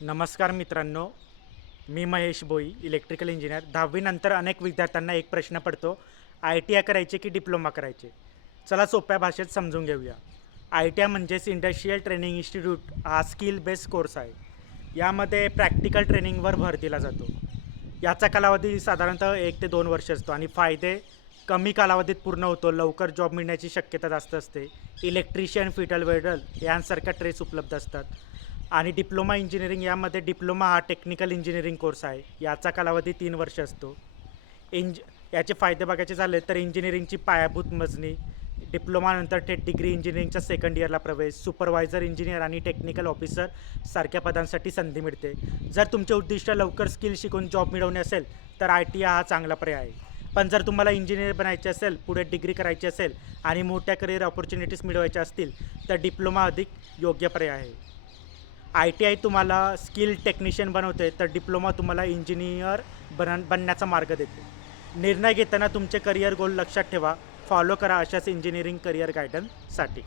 नमस्कार मित्रांनो, मी महेश भोई, electrical engineer. 10वी नंतर अनेक विद्यार्थ्यांना एक प्रश्न पडतो, ITI करायचे की डिप्लोमा करायचे? चला सोप्या भाषेत समजून घेऊया. ITI म्हणजेच इंडस्ट्रियल ट्रेनिंग इन्स्टिट्यूट हा स्किल बेस्ड कोर्स आहे. यामध्ये प्रॅक्टिकल ट्रेनिंगवर भर दिला जातो. याचा कालावधी साधारणतः 1 ते 2 वर्ष असतो आणि फायदे कमी कालावधीत पूर्ण होतो. लवकर जॉब मिळण्याची शक्यता जास्त असते. इलेक्ट्रिशियन, फिटर, वेल्डर यांसारख्या ट्रेस उपलब्ध असतात. आणि डिप्लोमा इंजिनिअरिंग यामध्ये डिप्लोमा हा टेक्निकल इंजिनिअरिंग कोर्स आहे. याचा कालावधी 3 वर्ष असतो. इंज याचे फायदे बघायचे झाले तर इंजिनिअरिंगची पायाभूत मजनी, डिप्लोमानंतर थेट डिग्री इंजिनिअरिंगच्या सेकंड इयरला प्रवेश, सुपरवायझर इंजिनियर आणि टेक्निकल ऑफिसर सारख्या पदांसाठी संधी मिळते. जर तुमचे उद्दिष्ट लवकर स्किल शिकून जॉब मिळवणे असेल तर ITI हा चांगला पर्याय आहे. पण जर तुम्हाला इंजिनियर बनायचे असेल, पुढे डिग्री करायची असेल आणि मोठ्या करिअर ऑपॉर्च्युनिटीज मिळवायच्या असतील तर डिप्लोमा अधिक योग्य पर्याय आहे. ITI तुम्हाला स्किल टेक्निशियन बनवते तर डिप्लोमा तुम्हाला इंजिनियर बनण्याचा मार्ग देते. निर्णय घेताना तुमचे करिअर गोल लक्षात ठेवा. फॉलो करा अशाच इंजिनिअरिंग करिअर गायडन्ससाठी.